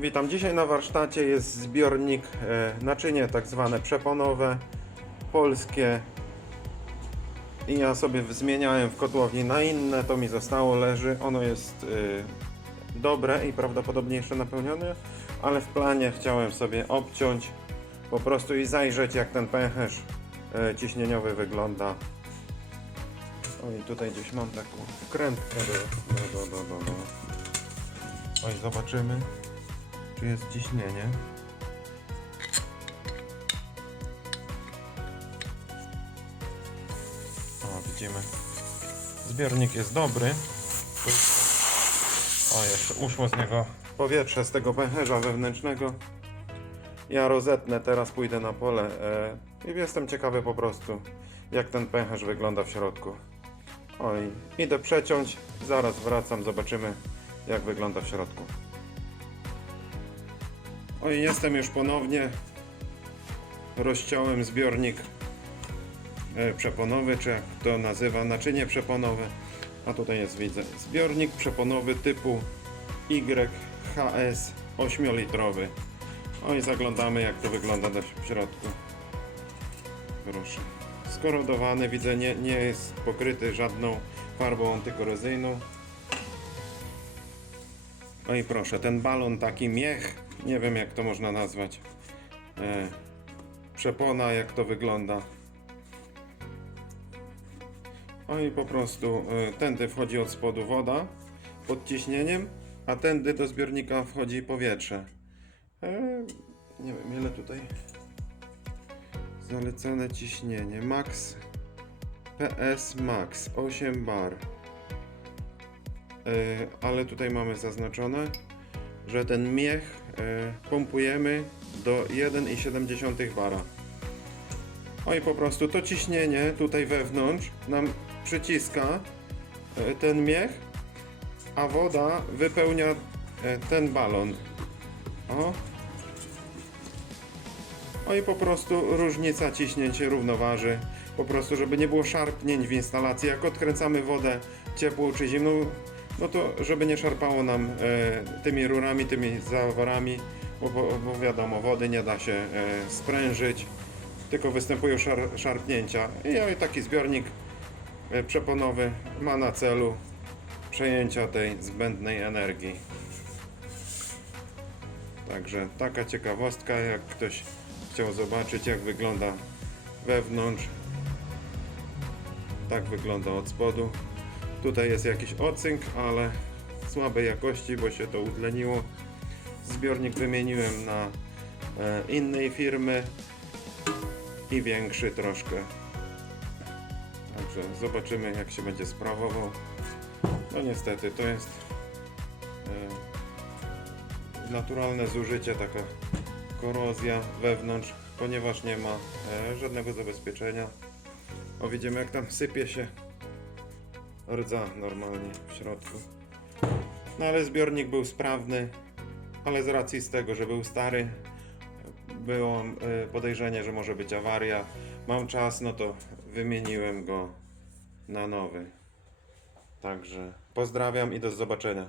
Witam. Dzisiaj na warsztacie jest zbiornik, e, naczynie tak zwane przeponowe, polskie. I ja sobie zmieniałem w kotłowni na inne, to mi zostało, leży. Ono jest e, dobre i prawdopodobnie jeszcze napełnione, ale w planie chciałem sobie obciąć po prostu i zajrzeć jak ten pęcherz e, ciśnieniowy wygląda. O i tutaj gdzieś mam taką wkrętkę do, do, do, do, do. Oj, zobaczymy, czy jest ciśnienie. O, widzimy. Zbiornik jest dobry. O, jeszcze uszło z niego powietrze z tego pęcherza wewnętrznego. Ja rozetnę, teraz pójdę na pole e, i jestem ciekawy po prostu, jak ten pęcherz wygląda w środku. Oj, idę przeciąć, zaraz wracam, zobaczymy jak wygląda w środku. Oj, jestem już ponownie. Rozciąłem zbiornik e, przeponowy, czy jak to nazywa, naczynie przeponowe. A tutaj jest, widzę, zbiornik przeponowy typu YHS 8-litrowy. Oj, zaglądamy jak to wygląda w środku. Proszę. Skorodowany, widzę, nie, nie jest pokryty żadną farbą antykorozyjną. No i proszę, ten balon taki miech, nie wiem jak to można nazwać. E, przepona, jak to wygląda. No i po prostu e, tędy wchodzi od spodu woda pod ciśnieniem, a tędy do zbiornika wchodzi powietrze. E, nie wiem ile tutaj zalecane ciśnienie. Max PS Max 8 bar. E, ale tutaj mamy zaznaczone, że ten miech e, pompujemy do 1,7 bara. O i po prostu to ciśnienie tutaj wewnątrz nam przyciska e, ten miech, a woda wypełnia ten balon. O. O i po prostu różnica ciśnięć się równoważy. Po prostu, żeby nie było szarpnięć w instalacji. Jak odkręcamy wodę ciepłą czy zimną, no to żeby nie szarpało nam e, tymi rurami, tymi zaworami, bo, bo, wiadomo, wody nie da się e, sprężyć, tylko występują szar, szarpnięcia. I, I taki zbiornik e, przeponowy ma na celu przejęcia tej zbędnej energii. Także taka ciekawostka, jak ktoś chciał zobaczyć jak wygląda wewnątrz. Tak wygląda od spodu. Tutaj jest jakiś ocynk, ale słabej jakości, bo się to utleniło. Zbiornik wymieniłem na e, innej firmy i większy troszkę. Także zobaczymy jak się będzie sprawował. No niestety to jest e, naturalne zużycie, taka korozja wewnątrz, ponieważ nie ma e, żadnego zabezpieczenia. O widzimy jak tam sypie się rdza normalnie w środku. No ale zbiornik był sprawny, ale z racji z tego, że był stary, było e, podejrzenie, że może być awaria. Mam czas, no to wymieniłem go na nowy. Także pozdrawiam i do zobaczenia.